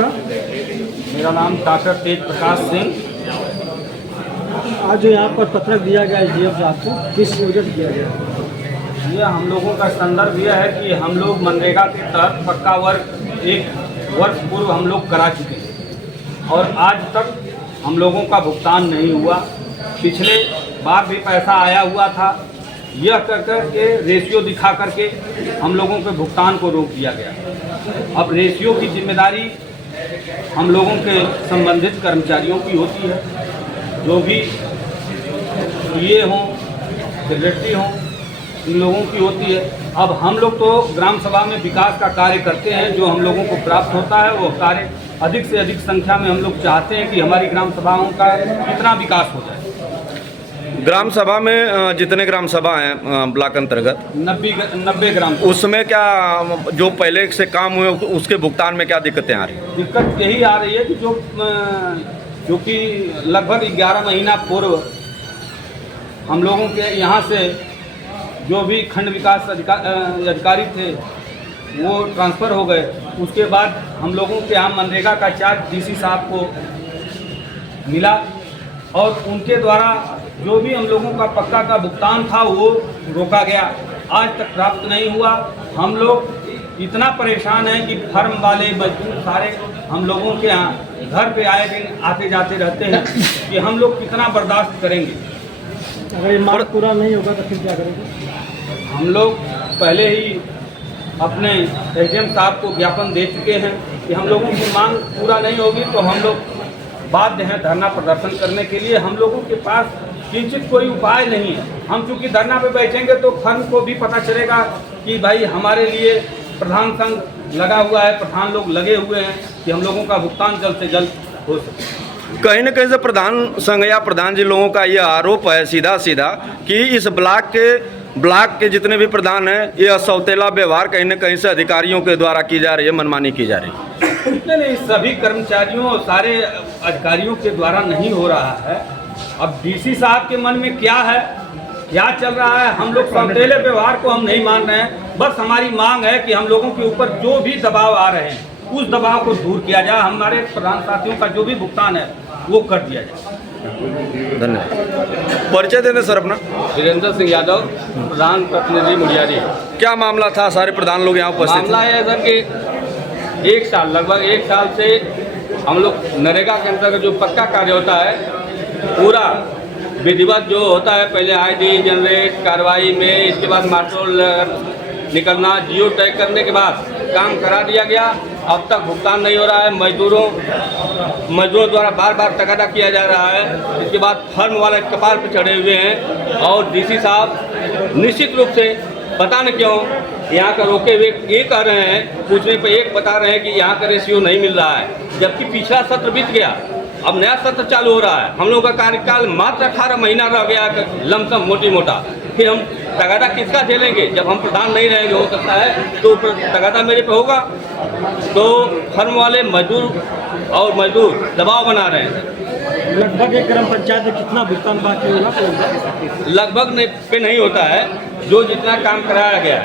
आपका? मेरा नाम डॉक्टर तेज प्रकाश सिंह। आज जो यहाँ पर पत्रक दिया गया एसडीएम साहब को, किस वजह से दिया गया? ये हम लोगों का संदर्भ यह है कि हम लोग मनरेगा के तहत पक्का वर्क 1 वर्ष पूर्व हम लोग करा चुके हैं और आज तक हम लोगों का भुगतान नहीं हुआ। पिछले बार भी पैसा आया हुआ था, यह कर के रेशियो दिखा करके हम लोगों के भुगतान को रोक दिया गया। अब रेशियो की जिम्मेदारी हम लोगों के संबंधित कर्मचारियों की होती है, जो भी ये हों सेक्रेटरी हों, इन लोगों की होती है। अब हम लोग तो ग्राम सभा में विकास का कार्य करते हैं, जो हम लोगों को प्राप्त होता है वो कार्य अधिक से अधिक संख्या में हम लोग चाहते हैं कि हमारी ग्राम सभाओं का कितना विकास हो जाए। ग्राम सभा में जितने ग्राम सभा हैं ब्लॉक अंतर्गत 90 ग्राम, उसमें क्या जो पहले से काम हुए उसके भुगतान में क्या दिक्कतें आ रही हैं? दिक्कत यही आ रही है कि जो कि लगभग 11 महीना पूर्व हम लोगों के यहाँ से जो भी खंड विकास अधिकारी थे वो ट्रांसफ़र हो गए। उसके बाद हम लोगों के यहाँ मनरेगा का चार्ज डीसी साहब को मिला और उनके द्वारा जो भी हम लोगों का पक्का का भुगतान था वो रोका गया, आज तक प्राप्त नहीं हुआ। हम लोग इतना परेशान हैं कि फर्म वाले मजदूर सारे हम लोगों के यहाँ घर पे आए दिन आते जाते रहते हैं कि हम लोग कितना बर्दाश्त करेंगे। अगर ये मांग पूरा नहीं होगा तो फिर क्या करेंगे? हम लोग पहले ही अपने एसडीएम साहब को ज्ञापन दे चुके हैं कि हम लोगों की मांग पूरा नहीं होगी तो हम लोग बाध्य हैं धरना प्रदर्शन करने के लिए। हम लोगों के पास किंचित कोई उपाय नहीं है। हम चूँकि धरना पे बैठेंगे तो फर्म को भी पता चलेगा कि भाई हमारे लिए प्रधान संघ लगा हुआ है, प्रधान लोग लगे हुए हैं कि हम लोगों का भुगतान जल्द से जल्द हो सके। कहीं न कहीं से प्रधान संघ या प्रधान जी लोगों का ये आरोप है सीधा सीधा कि इस ब्लॉक के जितने भी प्रधान हैं ये असौतेला व्यवहार कहीं न कहीं से अधिकारियों के द्वारा की जा रही है, मनमानी की जा रही है। नहीं, सभी कर्मचारियों और सारे अधिकारियों के द्वारा नहीं हो रहा है। अब डीसी साहब के मन में क्या है, क्या चल रहा है, हम लोग सौतेले व्यवहार को हम नहीं मान रहे हैं। बस हमारी मांग है कि हम लोगों के ऊपर जो भी दबाव आ रहे हैं उस दबाव को दूर किया जाए, हमारे प्रधान साथियों का जो भी भुगतान है वो कर दिया जाए। धन्यवाद। परिचय देने सर अपना। वीरेंद्र सिंह यादव, प्रधान प्रतिनिधि मुड़ियारी। क्या मामला था? सारे प्रधान लोग यहाँ उपस्थित मामला है सर कि लगभग एक साल से हम लोग नरेगा के अंतर्गत जो पक्का कार्य होता है पूरा विधिवत जो होता है, पहले आईडी जनरेट कार्रवाई में, इसके बाद मास्टर निकलना, जियो टैग करने के बाद काम करा दिया गया। अब तक भुगतान नहीं हो रहा है। मजदूरों द्वारा बार बार तकादा किया जा रहा है। इसके बाद फर्म वाले कपार पर चढ़े हुए हैं और डीसी साहब निश्चित रूप से पता न क्यों यहाँ का रोके हुए ये कह रहे हैं, पूछने पर एक बता रहे हैं कि यहाँ का रेशियो नहीं मिल रहा है, जबकि पिछला सत्र बीत गया, अब नया सत्र चालू हो रहा है। हम लोगों का कार्यकाल मात्र 18 महीना रह गया लमसम मोटी मोटा। फिर हम तगादा किसका झेलेंगे? जब हम प्रधान नहीं रहेंगे हो सकता है तो तगादा मेरे पे होगा। तो फर्म वाले मजदूर दबाव बना रहे हैं। लगभग एक ग्राम पंचायत में कितना भुगतान बाकी होगा? लगभग पे नहीं होता है, जो जितना काम कराया गया है,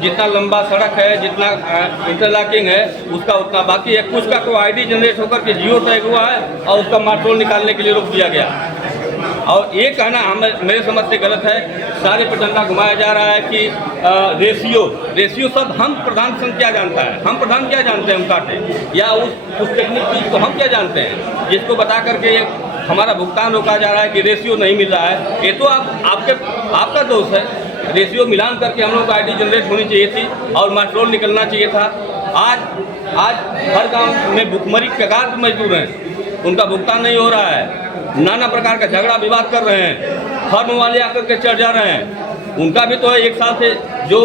जितना लंबा सड़क है, जितना इंटरलॉकिंग है उसका उतना बाकी है। कुछ का तो आईडी जनरेट होकर के जियो टैग हुआ है और उसका मार्टोल निकालने के लिए रोक दिया गया। और ये कहना मेरे समझ से गलत है। सारे पर डंडा घुमाया जा रहा है कि रेशियो सब हम प्रधान संघ क्या जानता है, हम प्रधान क्या जानते हैं, हम काटे या उस टेक्निक चीज को हम क्या जानते हैं, जिसको बता करके हमारा भुगतान रोका जा रहा है कि रेशियो नहीं मिल रहा है। ये तो आपका दोष है। रेशियो मिलान करके हम लोग को आईडी जनरेट होनी चाहिए थी और मास्टरोल निकलना चाहिए था। आज हर गांव में भुखमरी कगार पर मजदूर हैं, उनका भुगतान नहीं हो रहा है। नाना प्रकार का झगड़ा विवाद कर रहे हैं, फर्म वाले आकर के चढ़ जा रहे हैं। उनका भी तो है, एक साल से जो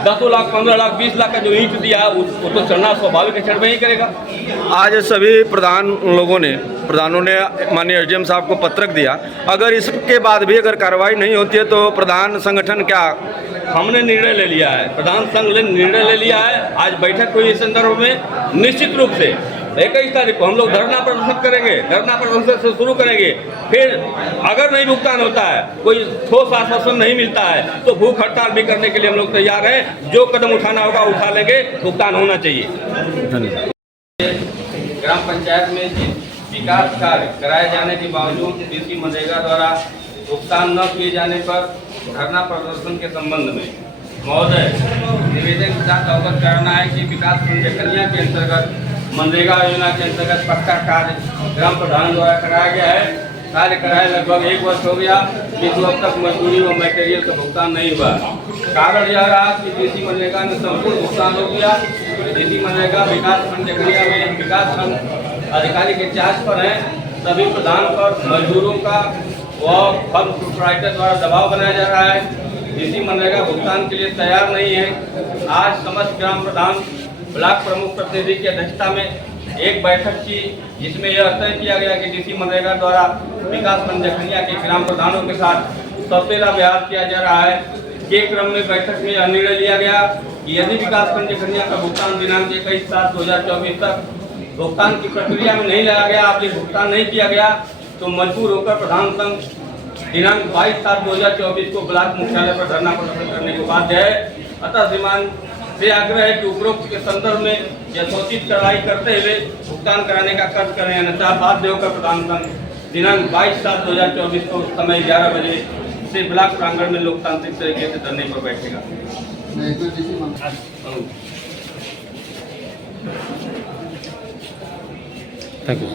10 लाख 15 लाख 20 लाख का जो ईंट दिया है वो तो चढ़ना स्वाभाविक है, चढ़ में ही करेगा। आज सभी प्रधानों ने माननीय एसडीएम साहब को पत्रक दिया। अगर इसके बाद भी अगर कार्रवाई नहीं होती है तो प्रधान संगठन क्या? हमने निर्णय ले लिया है, प्रधान संघ ने निर्णय ले लिया है। आज बैठक हुई इस संदर्भ में। निश्चित रूप से 21 तारीख को हम लोग धरना प्रदर्शन करेंगे। धरना प्रदर्शन से शुरू करेंगे, फिर अगर नहीं भुगतान होता है, कोई ठोस आश्वासन नहीं मिलता है, तो भूख हड़ताल भी करने के लिए हम लोग तैयार हैं। जो कदम उठाना होगा उठा लेंगे, भुगतान होना चाहिए। ग्राम पंचायत में विकास कार्य कराए जाने के बावजूद डीसी मनरेगा द्वारा भुगतान न किए जाने पर धरना प्रदर्शन के संबंध में महोदय निवेदन के साथ अवगत कराना है कि विकास खंड जखनिया के अंतर्गत मनरेगा योजना के अंतर्गत पक्का कार्य ग्राम प्रधान द्वारा कराया गया है। कार्य कराए लगभग 1 वर्ष हो गया, किंतु अब तक मजदूरी व मटेरियल का भुगतान नहीं हुआ। कारण यह रहा कि डीसी मनरेगा ने संपूर्ण भुगतान रोक दिया। डीसी मनरेगा विकास खंड जखनिया में विकास खंड अधिकारी के चार्ज पर हैं। सभी प्रधान पर मजदूरों का व फर्म प्रोपराइटर द्वारा दबाव बनाया जा रहा है। डीसी मनरेगा भुगतान के लिए तैयार नहीं है। आज समस्त ग्राम प्रधान ब्लॉक प्रमुख प्रतिनिधि की अध्यक्षता में एक बैठक की, जिसमें यह तय किया गया कि डीसी मनरेगा द्वारा विकास खंड जखनिया के ग्राम प्रधानों के साथ सौतेला व्यवहार किया जा रहा है। के क्रम में बैठक में यह निर्णय लिया गया कि यदि विकास खंड जखनिया का भुगतान दिनांक 21/7/2024 तक भुगतान की प्रक्रिया में नहीं लाया गया, आप भुगतान नहीं किया गया, तो मजबूर होकर प्रधान संघ दिनांक 22/7/2024 को ब्लॉक मुख्यालय पर धरना प्रदर्शन करने को बाध्य है। अतः श्रीमान से आग्रह है कि उपरोक्त के संदर्भ में यथोचित कार्रवाई करते हुए भुगतान कराने का कर्ज करें, अन्यथा बाध्य होकर प्रधान संघ दिनांक 22/7/2024 को समय 11 बजे से ब्लॉक प्रांगण में लोकतांत्रिक तरीके से धरने पर बैठेगा। Thank you.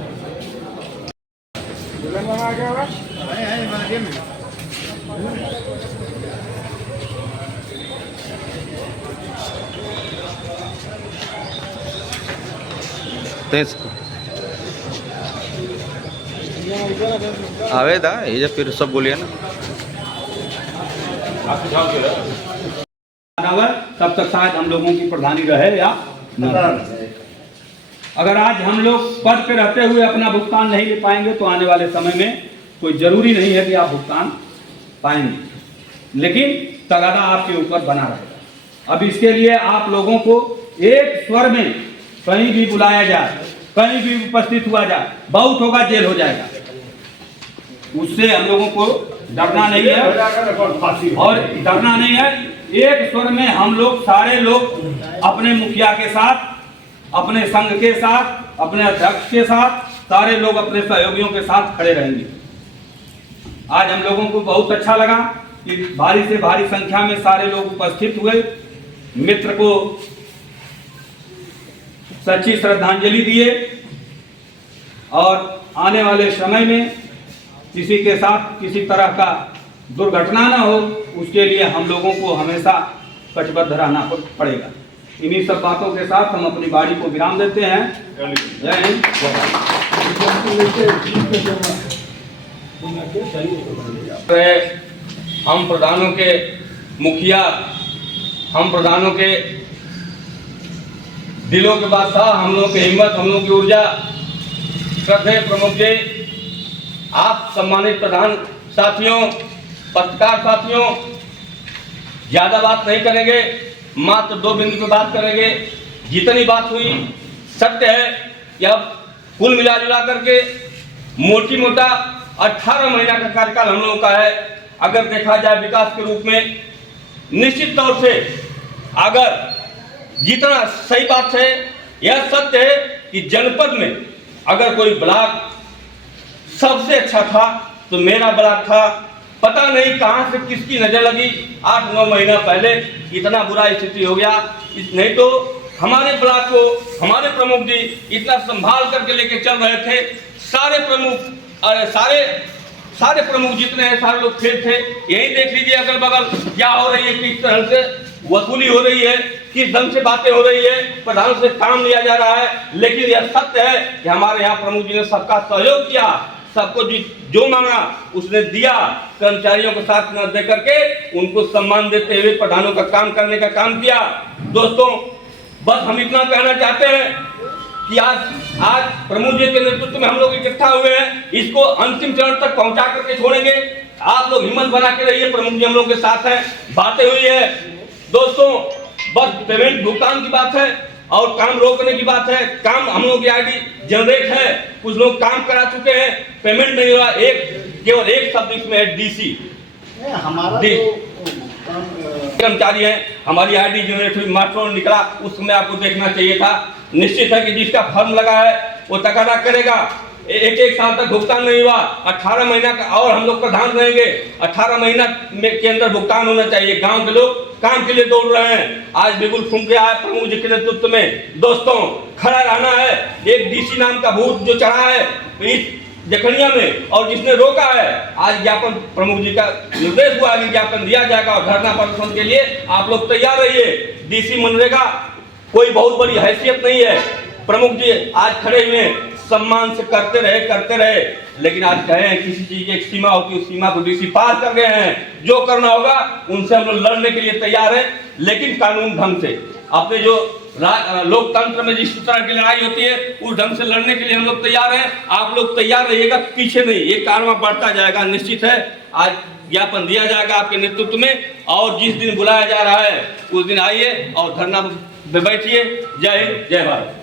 आवे था ये जब फिर सब बोलिए ना, तब तक शायद हम लोगों की प्रधानी रहे या न रहे। अगर आज हम लोग पद पे रहते हुए अपना भुगतान नहीं ले पाएंगे तो आने वाले समय में कोई जरूरी नहीं है कि आप भुगतान पाएंगे, लेकिन तगादा आपके ऊपर बना रहेगा। अब इसके लिए आप लोगों को एक स्वर में कहीं भी बुलाया जाए, कहीं भी उपस्थित हुआ जाए, बहुत होगा जेल हो जाएगा। उससे हम लोगों को डरना नहीं है और डरना नहीं है। एक स्वर में हम लोग सारे लोग अपने मुखिया के साथ, अपने संघ के साथ, अपने अध्यक्ष के साथ, सारे लोग अपने सहयोगियों के साथ खड़े रहेंगे। आज हम लोगों को बहुत अच्छा लगा कि भारी से भारी संख्या में सारे लोग उपस्थित हुए, मित्र को सच्ची श्रद्धांजलि दिए और आने वाले समय में किसी के साथ किसी तरह का दुर्घटना न हो, उसके लिए हम लोगों को हमेशा कटिबद्ध रहना पड़ेगा। इन्हीं सब बातों के साथ हम अपनी बारी को विराम देते हैं। जय हिंद। हम प्रधानों के मुखिया, हम प्रधानों के दिलों के बादशाह, हम लोगों की हिम्मत, हम लोगों की ऊर्जा, श्रद्धेय प्रमुख जी, आप सम्मानित प्रधान साथियों, पत्रकार साथियों, ज्यादा बात नहीं करेंगे, मात्र 2 बिंदु पे बात करेंगे। जितनी बात हुई सत्य है कि अब कुल मिला जुला करके मोटी मोटा 18 महीना का कार्यकाल हम लोगों का है। अगर देखा जाए विकास के रूप में, निश्चित तौर से अगर जितना सही बात है, यह सत्य है कि जनपद में अगर कोई ब्लॉक सबसे अच्छा था तो मेरा ब्लॉक था। पता नहीं कहां से किसकी नजर लगी, 8-9 महीना पहले इतना बुरा स्थिति हो गया। नहीं तो हमारे ब्लॉक को हमारे प्रमुख जी इतना संभाल करके लेके चल रहे थे। सारे प्रमुख, सारे प्रमुख जितने हैं सारे लोग फिर थे। यही देख लीजिए अगल बगल क्या हो रही है, किस तरह से वसूली हो रही है, किस ढंग से बातें हो रही है, प्रधान से काम लिया जा रहा है। लेकिन यह सत्य है कि हमारे यहाँ प्रमुख जी ने सबका सहयोग किया, सबको जो मांगा उसने दिया। कर्मचारियों के साथ न दे करके उनको सम्मान देते हुए प्रधानों का काम करने का काम किया। दोस्तों, बस हम इतना कहना चाहते हैं कि आज प्रमुख जी के नेतृत्व में हम लोग इकट्ठा हुए हैं, इसको अंतिम चरण तक पहुंचा करके छोड़ेंगे। आप लोग हिम्मत बना के रहिए, प्रमुख जी हम लोग के साथ हैं। बातें हुई है दोस्तों, बस पेमेंट भुगतान की बात है। और काम रोकने की बात है। काम हम लोग की आईडी जनरेट है, कुछ लोग काम करा चुके हैं, पेमेंट नहीं हुआ। केवल एक शब्द इसमें है डीसी। हमारा कर्मचारी है, हमारी आईडी जनरेट हुई, मार्च निकला, उस समय आपको देखना चाहिए था। निश्चित है कि जिसका फर्म लगा है वो तकादा करेगा। एक साल तक भुगतान नहीं हुआ, 18 महीना का और हम लोग प्रधान रहेंगे, 18 महीना के अंदर भुगतान होना चाहिए। गांव के लोग काम के लिए दौड़ रहे हैं। आज बिल्कुल फूंके आए प्रमुख जी के नेतृत्व में। दोस्तों, खड़ा रहना है। एक डीसी नाम का भूत जो चढ़ा है इस जखनिया में और जिसने रोका है, आज ज्ञापन प्रमुख जी का निर्देश हुआ कि ज्ञापन दिया जाएगा और धरना प्रदर्शन के लिए आप लोग तैयार रहिए। डीसी मनरेगा कोई बहुत बड़ी हैसियत नहीं है। प्रमुख जी आज खड़े हुए सम्मान से करते रहे, लेकिन आज कहें किसी चीज की एक सीमा होती है, उस सीमा को डीसी पार कर गए हैं। जो करना होगा उनसे हम लोग लड़ने के लिए तैयार हैं, लेकिन कानून ढंग से। अपने जो लोकतंत्र में जिस तरह की लड़ाई होती है उस ढंग से लड़ने के लिए हम लोग तैयार हैं। आप लोग तैयार रहिएगा, पीछे नहीं, ये कारवां बढ़ता जाएगा। निश्चित है आज ज्ञापन दिया जाएगा आपके नेतृत्व में, और जिस दिन बुलाया जा रहा है उस दिन आइए और धरना में बैठिए। जय हिंद, जय भारत।